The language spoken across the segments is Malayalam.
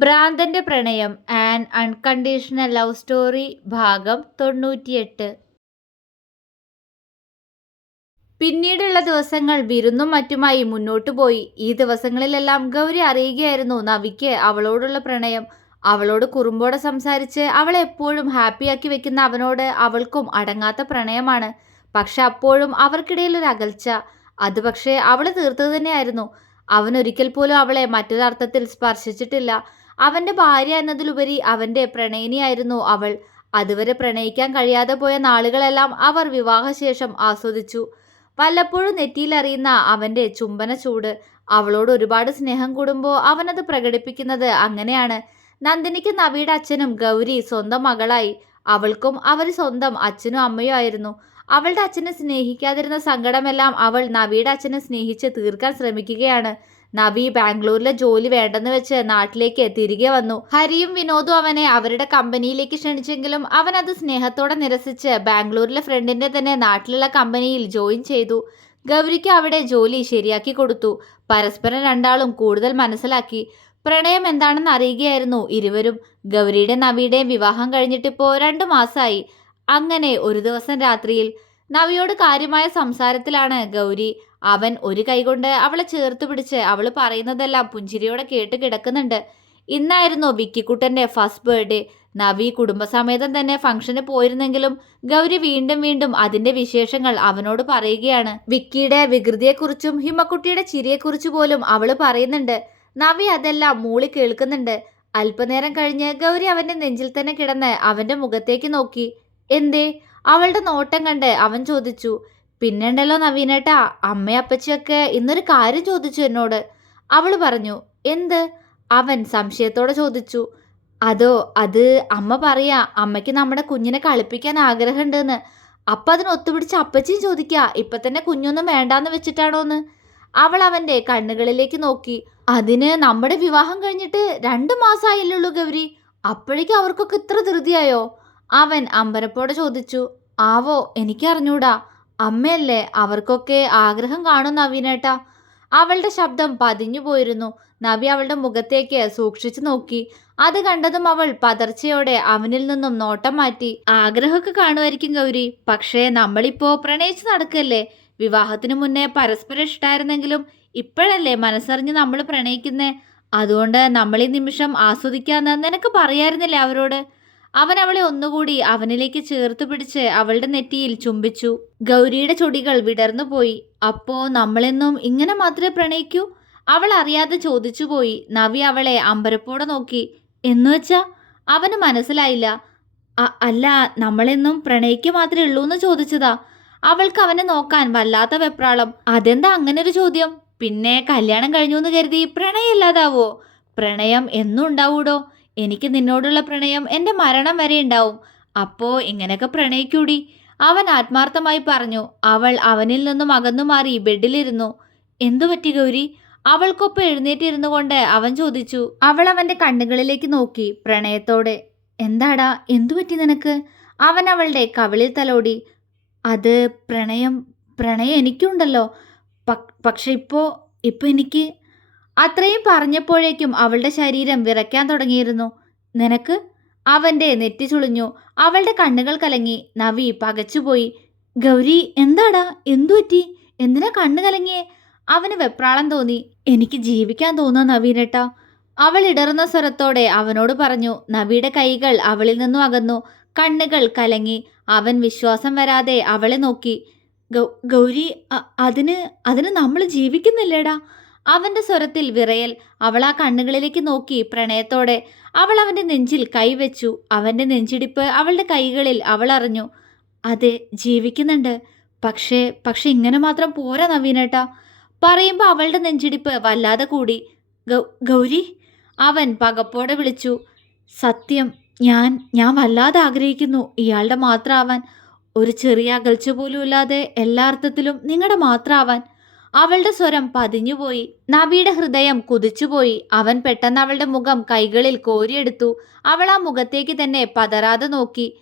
ഭ്രാന്തന്റെ പ്രണയം ആൻ അൺകണ്ടീഷണൽ ലവ് സ്റ്റോറി ഭാഗം തൊണ്ണൂറ്റിയെട്ട്. പിന്നീടുള്ള ദിവസങ്ങൾ വിരുന്നും മറ്റുമായി മുന്നോട്ടു പോയി. ഈ ദിവസങ്ങളിലെല്ലാം ഗൗരി അറിയുകയായിരുന്നു നവിക്ക് അവളോടുള്ള പ്രണയം. അവളോട് കുറുമ്പോടെ സംസാരിച്ച് അവളെ എപ്പോഴും ഹാപ്പിയാക്കി വെക്കുന്ന അവനോട് അവൾക്കും അടങ്ങാത്ത പ്രണയമാണ്. പക്ഷെ അപ്പോഴും അവർക്കിടയിൽ ഒരു അകൽച്ച. അത് പക്ഷേ അവൾ തീർത്തത് തന്നെയായിരുന്നു. അവനൊരിക്കൽ പോലും അവളെ മറ്റൊരർത്ഥത്തിൽ സ്പർശിച്ചിട്ടില്ല. അവന്റെ ഭാര്യ എന്നതിലുപരി അവന്റെ പ്രണയിനിയായിരുന്നു അവൾ. അതുവരെ പ്രണയിക്കാൻ കഴിയാതെ പോയ നാളുകളെല്ലാം അവർ വിവാഹശേഷം ആസ്വദിച്ചു. വല്ലപ്പോഴും നെറ്റിയിലറിയുന്ന അവന്റെ ചുംബന ചൂട് അവളോട് ഒരുപാട് സ്നേഹം കൂടുമ്പോൾ അവനത് പ്രകടിപ്പിക്കുന്നത് അങ്ങനെയാണ്. നന്ദിനിക്ക് നവിയുടെ അച്ഛനും ഗൗരി സ്വന്തം മകളായി. അവൾക്കും അവർ സ്വന്തം അച്ഛനും അമ്മയും ആയിരുന്നു. അവളുടെ അച്ഛനെ സ്നേഹിക്കാതിരുന്ന സങ്കടമെല്ലാം അവൾ നവിയുടെ അച്ഛനെ സ്നേഹിച്ച് തീർക്കാൻ ശ്രമിക്കുകയാണ്. നവി ബാംഗ്ലൂരിലെ ജോലി വേണ്ടെന്ന് വെച്ച് നാട്ടിലേക്ക് തിരികെ വന്നു. ഹരിയും വിനോദും അവനെ അവരുടെ കമ്പനിയിലേക്ക് ക്ഷണിച്ചെങ്കിലും അവൻ അത് സ്നേഹത്തോടെ നിരസിച്ച് ബാംഗ്ലൂരിലെ ഫ്രണ്ടിന്റെ തന്നെ നാട്ടിലുള്ള കമ്പനിയിൽ ജോയിൻ ചെയ്തു. ഗൗരിക്ക് അവിടെ ജോലി ശരിയാക്കി കൊടുത്തു. പരസ്പരം രണ്ടാളും കൂടുതൽ മനസ്സിലാക്കി. പ്രണയം എന്താണെന്ന് അറിയുകയായിരുന്നു ഇരുവരും. ഗൗരിയുടെ നവിയുടെയും വിവാഹം കഴിഞ്ഞിട്ടിപ്പോ രണ്ടു മാസമായി അങ്ങനെ ഒരു ദിവസം രാത്രിയിൽ നവിയോട് കാര്യമായ സംസാരത്തിലാണ് ഗൗരി. അവൻ ഒരു കൈകൊണ്ട് അവളെ ചേർത്ത് പിടിച്ച് അവൾ പറയുന്നതെല്ലാം പുഞ്ചിരിയോടെ കേട്ട് കിടക്കുന്നുണ്ട്. ഇന്നായിരുന്നു വിക്കിക്കുട്ടന്റെ ഫസ്റ്റ് ബർത്ത്ഡേ. നവി കുടുംബസമേതം തന്നെ ഫംഗ്ഷന് പോയിരുന്നെങ്കിലും ഗൗരി വീണ്ടും വീണ്ടും അതിന്റെ വിശേഷങ്ങൾ അവനോട് പറയുകയാണ്. വിക്കിയുടെ വികൃതിയെക്കുറിച്ചും ഹിമക്കുട്ടിയുടെ ചിരിയെക്കുറിച്ചു പോലും അവൾ പറയുന്നുണ്ട്. നവി അതെല്ലാം മൂളി കേൾക്കുന്നുണ്ട്. അല്പനേരം കഴിഞ്ഞ് ഗൗരി അവന്റെ നെഞ്ചിൽ തന്നെ കിടന്ന് അവന്റെ മുഖത്തേക്ക് നോക്കി. എന്തേ അവളുടെ നോട്ടം കണ്ട് അവൻ ചോദിച്ചു പിന്നെണ്ടല്ലോ നവീനേട്ടാ അമ്മയും അപ്പച്ചിയൊക്കെ ഇന്നൊരു കാര്യം ചോദിച്ചു എന്നോട്. അവൾ പറഞ്ഞു എന്ത്? അവൻ സംശയത്തോടെ ചോദിച്ചു അതോ അത് അമ്മ പറയാ അമ്മയ്ക്ക് നമ്മുടെ കുഞ്ഞിനെ കളിപ്പിക്കാൻ ആഗ്രഹമുണ്ടെന്ന്. അപ്പം അതിന് ഒത്തുപിടിച്ച് അപ്പച്ചിയും ചോദിക്കുക ഇപ്പൊ തന്നെ കുഞ്ഞൊന്നും വേണ്ടാന്ന് വെച്ചിട്ടാണോന്ന്? അവൾ അവന്റെ കണ്ണുകളിലേക്ക് നോക്കി അതിന് നമ്മുടെ വിവാഹം കഴിഞ്ഞിട്ട് രണ്ട് മാസമായില്ലുള്ളൂ ഗൗരി. അപ്പോഴേക്കും അവർക്കൊക്കെ ഇത്ര ധൃതിയായോ? അവൻ അമ്പരപ്പോടെ ചോദിച്ചു ആവോ എനിക്കറിഞ്ഞൂടാ അമ്മയല്ലേ അവർക്കൊക്കെ ആഗ്രഹം കാണും നവീനേട്ടാ. അവളുടെ ശബ്ദം പതിഞ്ഞു പോയിരുന്നു. നവി അവളുടെ മുഖത്തേക്ക് സൂക്ഷിച്ചു നോക്കി. അത് കണ്ടതും അവൾ പതർച്ചയോടെ അവനിൽ നിന്നും നോട്ടം മാറ്റി ആഗ്രഹമൊക്കെ കാണുമായിരിക്കും ഗൗരി പക്ഷേ നമ്മളിപ്പോ പ്രണയിച്ച് നടക്കല്ലേ? വിവാഹത്തിന് മുന്നേ പരസ്പരം ഇഷ്ടായിരുന്നെങ്കിലും ഇപ്പോഴല്ലേ മനസ്സറിഞ്ഞ് നമ്മൾ പ്രണയിക്കുന്നേ? അതുകൊണ്ട് നമ്മൾ ഈ നിമിഷം ആസ്വദിക്കാന്ന് നിനക്ക് പറയായിരുന്നില്ലേ അവരോട്? അവൻ അവളെ ഒന്നുകൂടി അവനിലേക്ക് ചേർത്ത് പിടിച്ച് അവളുടെ നെറ്റിയിൽ ചുംബിച്ചു. ഗൗരിയുടെ ചൊടികൾ വിടർന്നുപോയി അപ്പോ നമ്മളെന്നും ഇങ്ങനെ മാത്രമേ പ്രണയിക്കൂ? അവൾ അറിയാതെ ചോദിച്ചുപോയി നവി അവളെ അമ്പരപ്പോടെ നോക്കി. എന്നുവെച്ചാ അവന് മനസ്സിലായില്ല. അല്ല നമ്മളെന്നും പ്രണയിക്കുക മാത്രമേ ഉള്ളൂ എന്ന് ചോദിച്ചതാ. അവൾക്ക് അവനെ നോക്കാൻ വല്ലാത്ത വെപ്രാളം. അതെന്താ അങ്ങനെ ഒരു ചോദ്യം? പിന്നെ കല്യാണം കഴിഞ്ഞു എന്ന് കരുതി പ്രണയം ഇല്ലാതാവോ? പ്രണയം എന്നും ഉണ്ടാവൂടോ? എനിക്ക് നിന്നോടുള്ള പ്രണയം എന്റെ മരണം വരെ ഉണ്ടാവും. അപ്പോ ഇങ്ങനെയൊക്കെ പ്രണയിക്കൂടി. അവൻ ആത്മാർത്ഥമായി പറഞ്ഞു അവൾ അവനിൽ നിന്നും അകന്നു മാറി ബെഡിലിരുന്നു. എന്തു പറ്റി ഗൗരി? അവൾക്കൊപ്പം എഴുന്നേറ്റിരുന്നു കൊണ്ട് അവൻ ചോദിച്ചു അവൾ അവന്റെ കണ്ണുകളിലേക്ക് നോക്കി പ്രണയത്തോടെ എന്താടാ എന്തു പറ്റി നിനക്ക്? അവൻ അവളുടെ കവിളിൽ തലോടി അത് പ്രണയം പ്രണയം എനിക്കുണ്ടല്ലോ. പക്ഷെ ഇപ്പോ ഇപ്പൊ എനിക്ക് അത്രയും പറഞ്ഞപ്പോഴേക്കും അവളുടെ ശരീരം വിറയ്ക്കാൻ തുടങ്ങിയിരുന്നു. നിനക്ക്? അവന്റെ നെറ്റി ചുളിഞ്ഞു. അവളുടെ കണ്ണുകൾ കലങ്ങി. നവി പകച്ചുപോയി. ഗൗരി എന്താടാ? എന്തു പറ്റി? എന്തിനാ കണ്ണു കലങ്ങിയേ? അവന് വെപ്രാളം തോന്നി. എനിക്ക് ജീവിക്കാൻ തോന്നുന്നു നവീനേട്ടാ. അവൾ ഇടറുന്ന സ്വരത്തോടെ അവനോട് പറഞ്ഞു. നവിയുടെ കൈകൾ അവളിൽ നിന്നും അകന്നു. കണ്ണുകൾ കലങ്ങി. അവൻ വിശ്വാസം വരാതെ അവളെ നോക്കി. ഗൗരി അതിന് അതിന് നമ്മൾ ജീവിക്കുന്നില്ലേടാ? അവന്റെ സ്വരത്തിൽ വിറയൽ. അവൾ ആ കണ്ണുകളിലേക്ക് നോക്കി പ്രണയത്തോടെ. അവൾ അവന്റെ നെഞ്ചിൽ കൈവച്ചു അവന്റെ നെഞ്ചിടിപ്പ് അവളുടെ കൈകളിൽ അവൾ അറിഞ്ഞു. അതെ ജീവിക്കുന്നുണ്ട്. പക്ഷേ പക്ഷെ ഇങ്ങനെ മാത്രം പോരാ നവീനേട്ടാ പറയുമ്പോൾ അവളുടെ നെഞ്ചിടിപ്പ് വല്ലാതെ കൂടി. ഗൗരി അവൻ പകപ്പോടെ വിളിച്ചു. സത്യം ഞാൻ ഞാൻ വല്ലാതെ ആഗ്രഹിക്കുന്നു. ഇയാളുടെ മാത്രമാവാൻ ഒരു ചെറിയ അകൽച്ച പോലും ഇല്ലാതെ എല്ലാ അർത്ഥത്തിലും നിങ്ങളുടെ മാത്രമാവാൻ അവളുടെ സ്വരം പതിഞ്ഞുപോയി. നബിയുടെ ഹൃദയം കുതിച്ചുപോയി. അവൻ പെട്ടെന്ന് അവളുടെ മുഖം കൈകളിൽ കോരിയെടുത്തു. അവൾ ആ മുഖത്തേക്ക് തന്നെ പതറാതെ നോക്കി.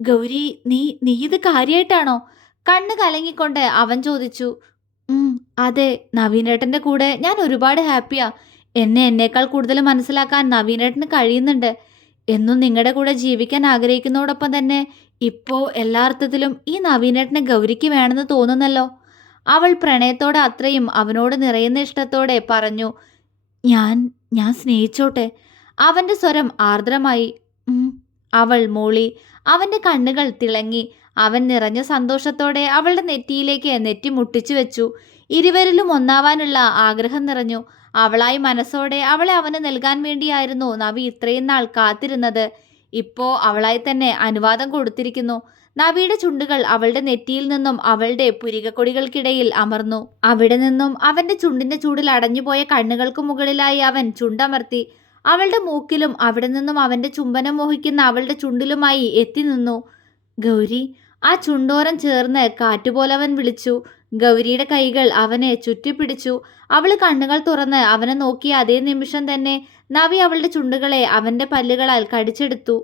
ഗൗരി നീ നീ ഇത് കാര്യമായിട്ടാണോ കണ്ണ് കലങ്ങിക്കൊണ്ട് അവൻ ചോദിച്ചു. അതെ നവീനേട്ടന്റെ കൂടെ ഞാൻ ഒരുപാട് ഹാപ്പിയാ. എന്നെ എന്നേക്കാൾ കൂടുതൽ മനസ്സിലാക്കാൻ നവീനേട്ടന് കഴിയുന്നുണ്ട്. എന്നും നിങ്ങളുടെ കൂടെ ജീവിക്കാൻ ആഗ്രഹിക്കുന്നതോടൊപ്പം തന്നെ ഇപ്പോൾ എല്ലാ അർത്ഥത്തിലും ഈ നവീനേട്ടനെ ഗൗരിക്ക് വേണമെന്ന് തോന്നുന്നല്ലോ. അവൾ പ്രണയത്തോടെ അത്രയും അവനോട് നിറയുന്ന ഇഷ്ടത്തോടെ പറഞ്ഞു ഞാൻ ഞാൻ സ്നേഹിച്ചോട്ടെ. അവന്റെ സ്വരം ആർദ്രമായി. അവൾ മൂളി. അവന്റെ കണ്ണുകൾ തിളങ്ങി. അവൻ നിറഞ്ഞ സന്തോഷത്തോടെ അവളുടെ നെറ്റിയിലേക്ക് നെറ്റി മുട്ടിച്ചു വെച്ചു. ഇരുവരിലും ഒന്നാവാനുള്ള ആഗ്രഹം നിറഞ്ഞു. അവളായി മനസ്സോടെ അവളെ അവന് നൽകാൻ വേണ്ടിയായിരുന്നു നവി ഇത്രയും നാൾ കാത്തിരുന്നത്. ഇപ്പോൾ അവളായി തന്നെ അനുവാദം കൊടുത്തിരിക്കുന്നു. നവിയുടെ ചുണ്ടുകൾ അവളുടെ നെറ്റിയിൽ നിന്നും അവളുടെ പുരികക്കൊടികൾക്കിടയിൽ അമർന്നു. അവിടെ നിന്നും അവന്റെ ചുണ്ടിന്റെ ചൂടിൽ അടഞ്ഞുപോയ കണ്ണുകൾക്ക് മുകളിലായി അവൻ ചുണ്ടമർത്തി. അവളുടെ മൂക്കിലും അവിടെ നിന്നും അവന്റെ ചുംബനം മോഹിക്കുന്ന അവളുടെ ചുണ്ടിലുമായി എത്തി നിന്നു. ഗൗരി ആ ചുണ്ടോരം ചേർന്ന് കാറ്റുപോലവൻ വിളിച്ചു. ഗൗരിയുടെ കൈകൾ അവനെ ചുറ്റിപ്പിടിച്ചു. അവൾ കണ്ണുകൾ തുറന്ന് അവനെ നോക്കിയ അതേ നിമിഷം തന്നെ നവി അവളുടെ ചുണ്ടുകളെ അവന്റെ പല്ലുകളാൽ കടിച്ചെടുത്തു.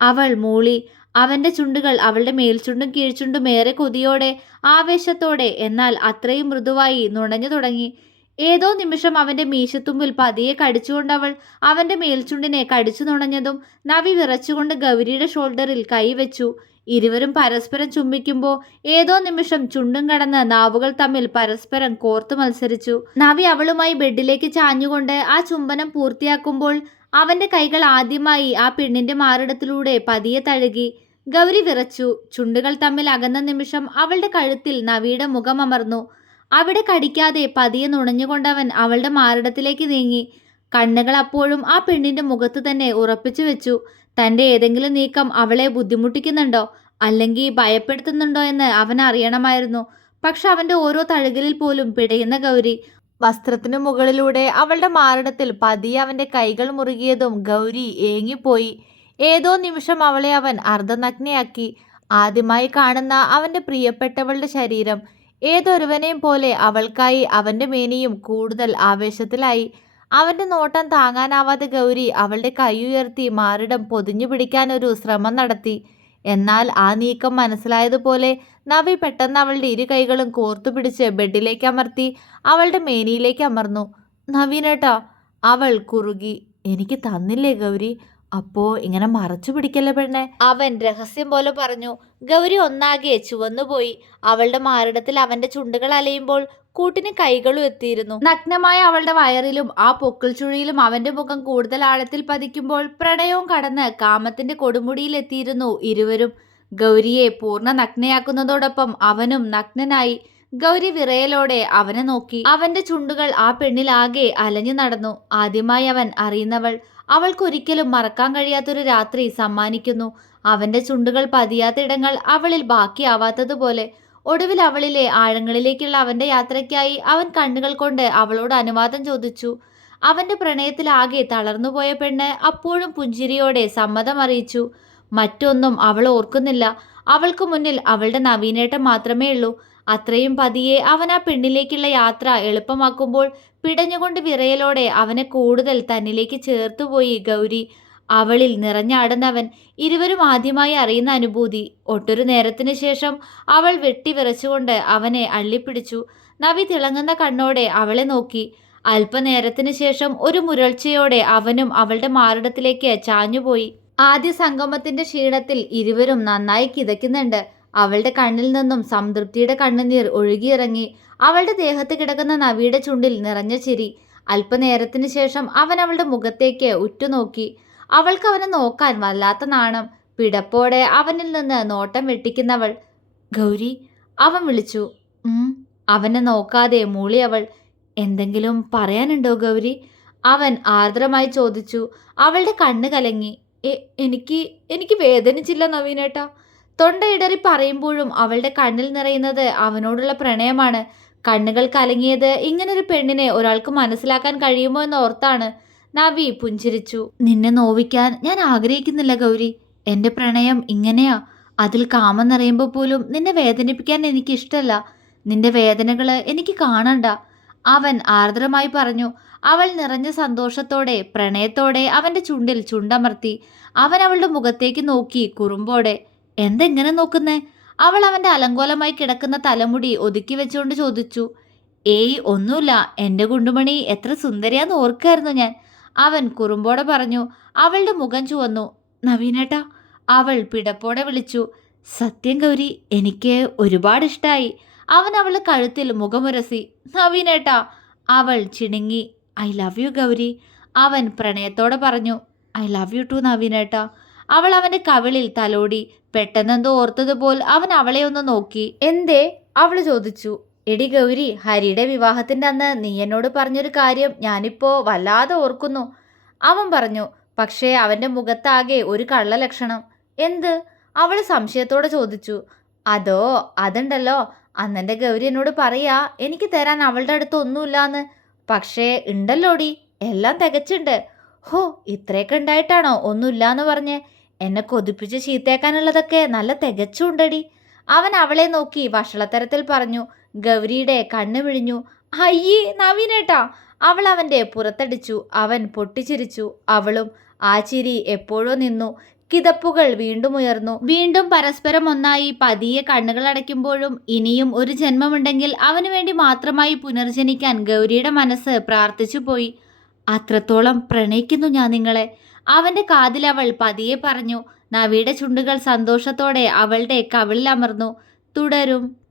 അവൾ മൂളി. അവന്റെ ചുണ്ടുകൾ അവളുടെ മേൽചുണ്ടും കീഴ്ചുണ്ടും ഏറെ കൊതിയോടെ ആവേശത്തോടെ എന്നാൽ അത്രയും മൃദുവായി നുണഞ്ഞു തുടങ്ങി. ഏതോ നിമിഷം അവന്റെ മീശത്തുമ്പിൽ പതിയെ കടിച്ചുകൊണ്ടവൾ അവന്റെ മേൽചുണ്ടിനെ കടിച്ചു നുണഞ്ഞതും നവി വിറച്ചുകൊണ്ട് ഗൗരിയുടെ ഷോൾഡറിൽ കൈവച്ചു ഇരുവരും പരസ്പരം ചുംബിക്കുമ്പോൾ ഏതോ നിമിഷം ചുണ്ടും കടന്ന് നാവുകൾ തമ്മിൽ പരസ്പരം കോർത്തു മത്സരിച്ചു. നവി അവളുമായി ബെഡിലേക്ക് ചാഞ്ഞുകൊണ്ട് ആ ചുംബനം പൂർത്തിയാക്കുമ്പോൾ അവന്റെ കൈകൾ ആദ്യമായി ആ പെണ്ണിന്റെ മാറിടത്തിലൂടെ പതിയെ തഴുകി. ഗൗരി വിറച്ചു. ചുണ്ടുകൾ തമ്മിൽ അകന്ന നിമിഷം അവളുടെ കഴുത്തിൽ നവിയുടെ മുഖം അമർന്നു. അവിടെ കടിക്കാതെ പതിയെ നുണഞ്ഞുകൊണ്ടവൻ അവളുടെ മാറിടത്തിലേക്ക് നീങ്ങി. കണ്ണുകൾ അപ്പോഴും ആ പെണ്ണിന്റെ മുഖത്ത് തന്നെ ഉറപ്പിച്ചു വെച്ചു. തന്റെ ഏതെങ്കിലും നീക്കം അവളെ ബുദ്ധിമുട്ടിക്കുന്നുണ്ടോ? അല്ലെങ്കിൽ ഭയപ്പെടുത്തുന്നുണ്ടോ എന്ന് അവൻ അറിയണമായിരുന്നു. പക്ഷെ അവന്റെ ഓരോ തഴുകലിൽ പോലും പിടയുന്ന ഗൗരി. വസ്ത്രത്തിനു മുകളിലൂടെ അവളുടെ മാറിടത്തിൽ പതിയെ അവന്റെ കൈകൾ മുറുകിയതും ഗൗരി ഏങ്ങിപ്പോയി. ഏതോ നിമിഷം അവളെ അവൻ അർദ്ധനഗ്നയാക്കി. ആദ്യമായി കാണുന്ന അവന്റെ പ്രിയപ്പെട്ടവളുടെ ശരീരം ഏതൊരുവനെയും പോലെ അവൾക്കായി അവന്റെ മേനിയും കൂടുതൽ ആവേശത്തിലായി. അവന്റെ നോട്ടം താങ്ങാനാവാതെ ഗൗരി അവളുടെ കൈ ഉയർത്തി മാറിടം പൊതിഞ്ഞു പിടിക്കാൻ ഒരു ശ്രമം നടത്തി. എന്നാൽ ആ നീക്കം മനസ്സിലായതുപോലെ നവി പെട്ടെന്ന് അവളുടെ ഇരു കൈകളും കോർത്തു പിടിച്ച് ബെഡിലേക്ക് അമർത്തി അവളുടെ മേനിയിലേക്ക് അമർന്നു. നവീനേട്ടാ അവൾ കുറുകി എനിക്ക് തന്നില്ലേ ഗൗരി? അപ്പോ ഇങ്ങനെ മറച്ചു പിടിക്കല്ലേ പെണ്ണെ? അവൻ രഹസ്യം പോലെ പറഞ്ഞു ഗൗരി ഒന്നാകെ ചുവന്നുപോയി. അവളുടെ മാറിടത്തിൽ അവന്റെ ചുണ്ടുകൾ അലയുമ്പോൾ കൂട്ടിന് കൈകളും എത്തിയിരുന്നു. നഗ്നമായ അവളുടെ വയറിലും ആ പൊക്കിൾ ചുഴിയിലും അവന്റെ മുഖം കൂടുതൽ ആഴത്തിൽ പതിക്കുമ്പോൾ പ്രണയവും കടന്ന് കാമത്തിന്റെ കൊടുമുടിയിൽ എത്തിയിരുന്നു ഇരുവരും. ഗൗരിയെ പൂർണ നഗ്നയാക്കുന്നതോടൊപ്പം അവനും നഗ്നനായി. ഗൗരി വിറയലോടെ അവനെ നോക്കി. അവന്റെ ചുണ്ടുകൾ ആ പെണ്ണിലാകെ അലഞ്ഞു നടന്നു. ആദ്യമായി അവൻ അറിയുന്നവൾ അവൾക്കൊരിക്കലും മറക്കാൻ കഴിയാത്തൊരു രാത്രി സമ്മാനിക്കുന്നു. അവന്റെ ചുണ്ടുകൾ പതിയാത്ത ഇടങ്ങൾ അവളിൽ ബാക്കിയാവാത്തതുപോലെ ഒടുവിൽ അവളിലെ ആഴങ്ങളിലേക്കുള്ള അവന്റെ യാത്രയ്ക്കായി അവൻ കണ്ണുകൾ കൊണ്ട് അവളോട് അനുവാദം ചോദിച്ചു. അവന്റെ പ്രണയത്തിലാകെ തളർന്നുപോയ പെണ്ണ് അപ്പോഴും പുഞ്ചിരിയോടെ സമ്മതം അറിയിച്ചു. മറ്റൊന്നും അവൾ ഓർക്കുന്നില്ല. അവൾക്ക് മുന്നിൽ അവളുടെ നവീനേട്ടം മാത്രമേ ഉള്ളൂ അത്രയും പതിയെ അവൻ ആ പെണ്ണിലേക്കുള്ള യാത്ര എളുപ്പമാക്കുമ്പോൾ പിടഞ്ഞുകൊണ്ട് വിറയലോടെ അവനെ കൂടുതൽ തന്നിലേക്ക് ചേർത്തുപോയി ഗൗരി. അവളിൽ നിറഞ്ഞാടുന്നവൻ ഇരുവരും ആദ്യമായി അറിയുന്ന അനുഭൂതി. ഒട്ടൊരു നേരത്തിന് ശേഷം അവൾ വെട്ടി വിറച്ചുകൊണ്ട് അവനെ അള്ളിപ്പിടിച്ചു. നവി തിളങ്ങുന്ന കണ്ണോടെ അവളെ നോക്കി. അല്പനേരത്തിന് ശേഷം ഒരു മുരൾച്ചയോടെ അവനും അവളുടെ മാറിടത്തിലേക്ക് ചാഞ്ഞുപോയി. ആദ്യ സംഗമത്തിന്റെ ക്ഷീണത്തിൽ ഇരുവരും നന്നായി കിതയ്ക്കുന്നുണ്ട്. അവളുടെ കണ്ണിൽ നിന്നും സംതൃപ്തിയുടെ കണ്ണുനീർ ഒഴുകിയിറങ്ങി അവളുടെ ദേഹത്ത് കിടക്കുന്ന നവിയുടെ ചുണ്ടിൽ നിറഞ്ഞ ചിരി. അല്പനേരത്തിന് ശേഷം അവൻ അവളുടെ മുഖത്തേക്ക് ഉറ്റുനോക്കി. അവൾക്ക് അവനെ നോക്കാൻ വല്ലാത്ത നാണം. പിടപ്പോടെ അവനിൽ നിന്ന് നോട്ടം വെട്ടിക്കുന്നവൾ ഗൗരി അവൻ വിളിച്ചു. അവനെ നോക്കാതെ മൂളി അവൾ. എന്തെങ്കിലും പറയാനുണ്ടോ ഗൗരി? അവൻ ആർദ്രമായി ചോദിച്ചു. അവളുടെ കണ്ണ് കലങ്ങി. എനിക്ക് എനിക്ക് വേദനിച്ചില്ല നവീനേട്ടാ. തൊണ്ടയിടറി പറയുമ്പോഴും അവളുടെ കണ്ണിൽ നിറയുന്നത് അവനോടുള്ള പ്രണയമാണ്. കണ്ണുകൾ കലങ്ങിയത് ഇങ്ങനൊരു പെണ്ണിനെ ഒരാൾക്ക് മനസ്സിലാക്കാൻ കഴിയുമോ എന്ന് ഓർത്താണ് നവി പുഞ്ചിരിച്ചു. നിന്നെ നോവിക്കാൻ ഞാൻ ആഗ്രഹിക്കുന്നില്ല ഗൗരി. എന്റെ പ്രണയം ഇങ്ങനെയാ. അതിൽ കാമം നിറയുമ്പോൾ പോലും നിന്നെ വേദനിപ്പിക്കാൻ എനിക്ക് ഇഷ്ടമല്ല നിന്റെ വേദനകൾ എനിക്ക് കാണണ്ട. അവൻ ആർദ്രമായി പറഞ്ഞു. അവൾ നിറഞ്ഞ സന്തോഷത്തോടെ പ്രണയത്തോടെ അവന്റെ ചുണ്ടിൽ ചുണ്ടമർത്തി. അവൻ അവളുടെ മുഖത്തേക്ക് നോക്കി കുറുമ്പോടെ. എന്തെങ്ങനെ നോക്കുന്നേ? അവൾ അവന്റെ അലങ്കോലമായി കിടക്കുന്ന തലമുടി ഒതുക്കി വെച്ചുകൊണ്ട് ചോദിച്ചു. ഏയ് ഒന്നുമില്ല. എന്റെ കുണ്ടുമണി എത്ര സുന്ദരിയാന്ന് ഓർക്കായിരുന്നു ഞാൻ. അവൻ കുറുമ്പോടെ പറഞ്ഞു. അവളുടെ മുഖം ചുവന്നു. നവീനേട്ടാ അവൾ പിടപ്പോടെ വിളിച്ചു. സത്യം ഗൗരി എനിക്ക് ഒരുപാട് ഇഷ്ടമായി അവൻ അവൾ കഴുത്തിൽ മുഖമുരസി. നവീനേട്ടാ അവൾ ചിണുങ്ങി. ഐ ലവ് യു ഗൗരി അവൻ പ്രണയത്തോടെ പറഞ്ഞു. ഐ ലവ് യു ടു നവീനേട്ടാ. അവൾ അവന്റെ കവിളിൽ തലോടി. പെട്ടെന്നെന്തോ ഓർത്തതുപോൽ അവൻ അവളെ ഒന്ന് നോക്കി. എന്തേ? അവൾ ചോദിച്ചു. എടി ഗൗരി ഹരിയുടെ വിവാഹത്തിന്റെ അന്ന് നീ എന്നോട് പറഞ്ഞൊരു കാര്യം ഞാനിപ്പോ വല്ലാതെ ഓർക്കുന്നു. അവൻ പറഞ്ഞു പക്ഷേ അവന്റെ മുഖത്താകെ ഒരു കള്ള ലക്ഷണം എന്ത്? അവൾ സംശയത്തോടെ ചോദിച്ചു. അതോ അതുണ്ടല്ലോ. അന്നെന്റെ ഗൗരി എന്നോട് പറയാ എനിക്ക് തരാൻ അവളുടെ അടുത്ത് ഒന്നുമില്ലാന്ന്. പക്ഷേ ഉണ്ടല്ലോടി. എല്ലാം തികച്ചുണ്ട് ഹോ ഇത്രയൊക്കെ ഉണ്ടായിട്ടാണോ? ഒന്നുമില്ലാന്ന് പറഞ്ഞ്. എന്നെ കൊതിപ്പിച്ച് ചീത്തേക്കാനുള്ളതൊക്കെ നല്ല തികച്ചുണ്ടടി. അവൻ അവളെ നോക്കി വഷളത്തരത്തിൽ പറഞ്ഞു. ഗൗരിയുടെ കണ്ണ് വിഴിഞ്ഞു. അയ്യേ നവീനേട്ടാ. അവൾ അവന്റെ പുറത്തടിച്ചു. അവൻ പൊട്ടിച്ചിരിച്ചു. അവളും ആ ചിരി എപ്പോഴോ നിന്നു. കിതപ്പുകൾ വീണ്ടും ഉയർന്നു. വീണ്ടും പരസ്പരം ഒന്നായി പതിയെ കണ്ണുകൾ അടയ്ക്കുമ്പോഴും ഇനിയും ഒരു ജന്മമുണ്ടെങ്കിൽ അവനു വേണ്ടി മാത്രമായി പുനർജനിക്കാൻ ഗൗരിയുടെ മനസ്സ് പ്രാർത്ഥിച്ചു പോയി അത്രത്തോളം പ്രണയിക്കുന്നു ഞാൻ നിങ്ങളെ. അവന്റെ കാതിൽ അവൾ പതിയെ പറഞ്ഞു നവിയുടെ ചുണ്ടുകൾ സന്തോഷത്തോടെ അവളുടെ കവിളിലമർന്നു തുടരും.